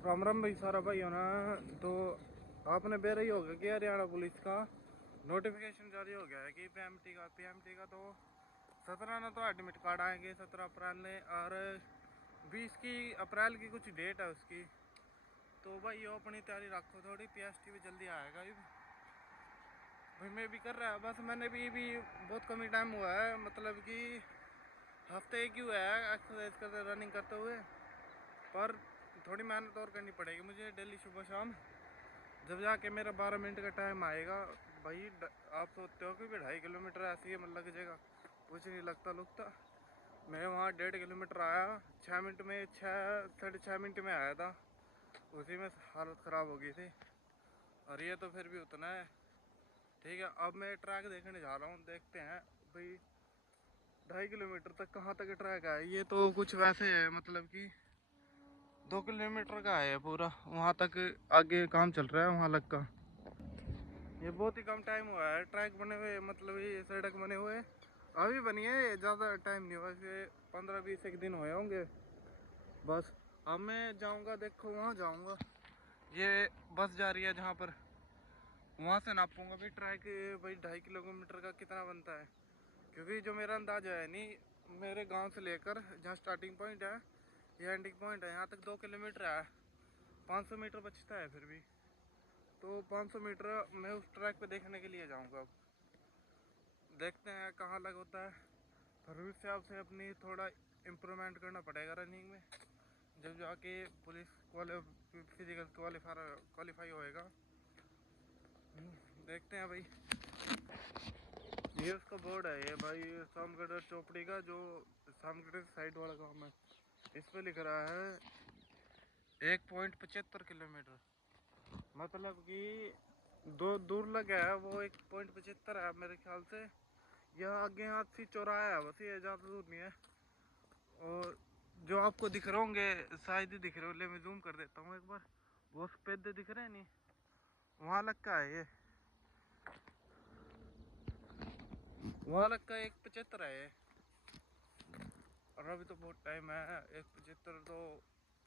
राम राम भाई, सारा भाई होना। तो आपने बेर ही होगा कि हरियाणा पुलिस का नोटिफिकेशन जारी हो गया है कि पीएमटी का तो 17 ना तो एडमिट कार्ड आएंगे 17 अप्रैल ने, और 20 की अप्रैल की कुछ डेट है उसकी। तो भाई यो अपनी तैयारी रखो थोड़ी, पीएसटी भी जल्दी आएगा। ये भाई मैं भी कर रहा है, बस मैंने भी बहुत कम ही टाइम हुआ है, मतलब कि हफ्ते एक ही हुआ है एक्सरसाइज करते रनिंग करते हुए। पर थोड़ी मेहनत और करनी पड़ेगी मुझे डेली सुबह शाम, जब जाके मेरा 12 मिनट का टाइम आएगा। भाई आप सोचते हो कि 2.5 किलोमीटर ऐसे ही मतलब लग जाएगा, कुछ नहीं लगता लुकता। मैं वहाँ 1.5 किलोमीटर आया 6 मिनट में, 6 साढ़े 6 मिनट में आया था, उसी में हालत ख़राब हो गई थी। और ये तो फिर भी उतना है, ठीक है। अब मैं ट्रैक देखने जा रहा हूँ, देखते हैं भाई 2.5 किलोमीटर तक कहाँ तक ट्रैक है। ये तो कुछ वैसे है, मतलब कि 2 किलोमीटर का है पूरा, वहाँ तक आगे काम चल रहा है वहाँ लग का। ये बहुत ही कम टाइम हुआ है ट्रैक बने हुए, मतलब ये सड़क बने हुए अभी बनी है, ज़्यादा टाइम नहीं हुआ, इसे 15-20 एक दिन हुए होंगे बस। अब मैं जाऊंगा, देखो वहाँ जाऊंगा, ये बस जा रही है जहाँ पर, वहाँ से नापूंगा भाई ट्रैक, भाई 2.5 किलोमीटर का कितना बनता है। क्योंकि जो मेरा अंदाजा है नहीं, मेरे गांव से लेकर जहाँ स्टार्टिंग पॉइंट है या एंडिंग पॉइंट है, यहाँ तक 2 किलोमीटर है, 500 मीटर बचता है फिर भी। तो 500 मीटर मैं उस ट्रैक पे देखने के लिए जाऊंगा। अब देखते हैं कहाँ लग होता है, फिर उस हिसाब से अपनी थोड़ा इम्प्रूवमेंट करना पड़ेगा रनिंग में, जब जाके पुलिस फिजिकल क्वालिफाई होएगा। देखते हैं भाई। ये उसका बोर्ड है, ये भाई सामगढ़ चौपड़ी का, जो सामगढ़ साइड वाला काम है, इस पे लिख रहा है 1.75 किलोमीटर, मतलब कि दो दूर लगा है वो 1.75 है मेरे ख्याल से। यह आगे हाथ से चौराहा है बस, ये ज़्यादा दूर नहीं है। और जो आपको दिख रहे होंगे, शायद ही दिख रहे हो, ले मैं जूम कर देता हूँ एक बार, वो सफेद दिख रहे हैं नहीं, वहाँ लग का है ये, वहाँ लग का 1.75 है ये। और अभी तो बहुत टाइम है, 1.75 तो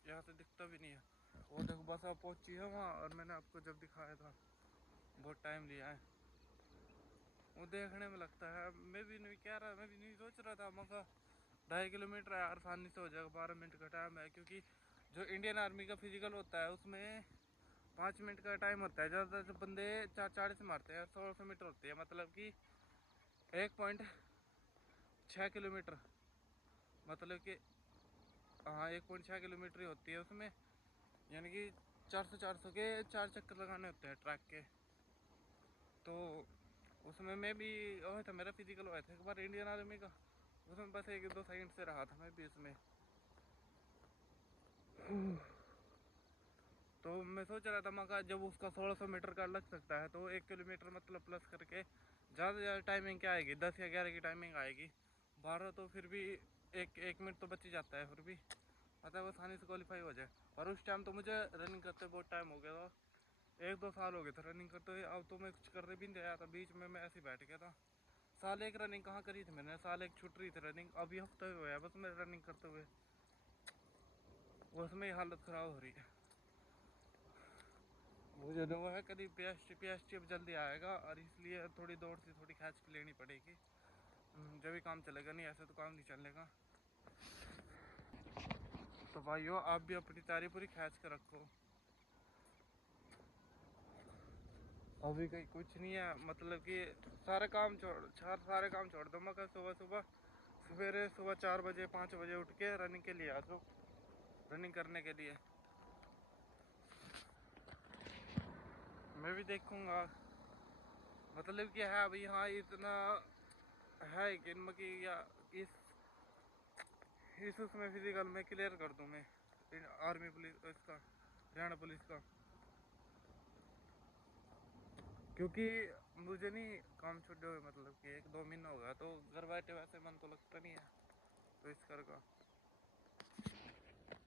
यहाँ से दिखता भी नहीं है। वो देखो बस आप पहुँची है वहाँ, और मैंने आपको जब दिखाया था बहुत टाइम लिया है, वो देखने में लगता है। मैं भी नहीं कह रहा, मैं भी नहीं सोच रहा था मगर 2.5 किलोमीटर है, आसानी से हो जाएगा, 12 मिनट का टाइम है। क्योंकि जो इंडियन आर्मी का फिजिकल होता है उसमें 5 मिनट का टाइम होता है, ज़्यादातर बंदे 4:40 मारते हैं, 1600 मीटर होती है, मतलब कि 1.6 किलोमीटर, मतलब कि हाँ 1.6 किलोमीटर ही होती है उसमें, यानी कि 400 के 4 चक्कर लगाने होते हैं ट्रैक के। तो उसमें मैं भी हुआ था, मेरा फिजिकल हुआ था एक बार इंडियन आर्मी का, उसमें बस 1-2 सेकंड से रहा था मैं भी इसमें। तो मैं सोच रहा था मगर जब उसका 1600 मीटर का लग सकता है, तो 1 किलोमीटर मतलब प्लस करके ज़्यादा से ज़्यादा टाइमिंग क्या आएगी, 10 या 11 की टाइमिंग आएगी। 12 तो फिर भी एक मिनट तो बच ही जाता है फिर भी, मतलब आसानी से क्वालिफाई हो जाए। और उस टाइम तो मुझे रनिंग करते बहुत टाइम हो गया था, 1-2 साल हो गए थे रनिंग करते हुए। अब तो मैं कुछ करने भी नहीं आया था, बीच में मैं ऐसे ही बैठ गया था। साल एक रनिंग कहाँ करी थी मैंने, साल एक छूट रही थी रनिंग, अभी हफ्ते हुए है बस मैं रनिंग करते हुए, उसमें ही हालत ख़राब हो रही है। मुझे वो है कभी पी एस टी अब जल्दी आएगा, और इसलिए थोड़ी दौड़ से थोड़ी खींच के लेनी पड़ेगी, जब भी काम चलेगा, नहीं ऐसे तो काम नहीं चलेगा। तो भाइयों आप भी अपनी तैयारी पूरी खींच कर रखो। अभी कहीं कुछ नहीं है, मतलब कि सारे काम छोड़ दो, मगर सवेरे सुबह 4 बजे 5 बजे उठ के रनिंग के लिए आ जाओ, रनिंग करने के लिए। मैं भी देखूंगा, मतलब कि है अभी हाँ इतना है कि या इस उसमें फिजिकल में क्लियर कर दूं मैं, आर्मी पुलिस इसका, हरियाणा पुलिस का। क्योंकि मुझे नहीं काम छूटे हुए, मतलब कि 1-2 महीना हो गया, तो घर बैठे वैसे मन तो लगता नहीं है तो इस कर का।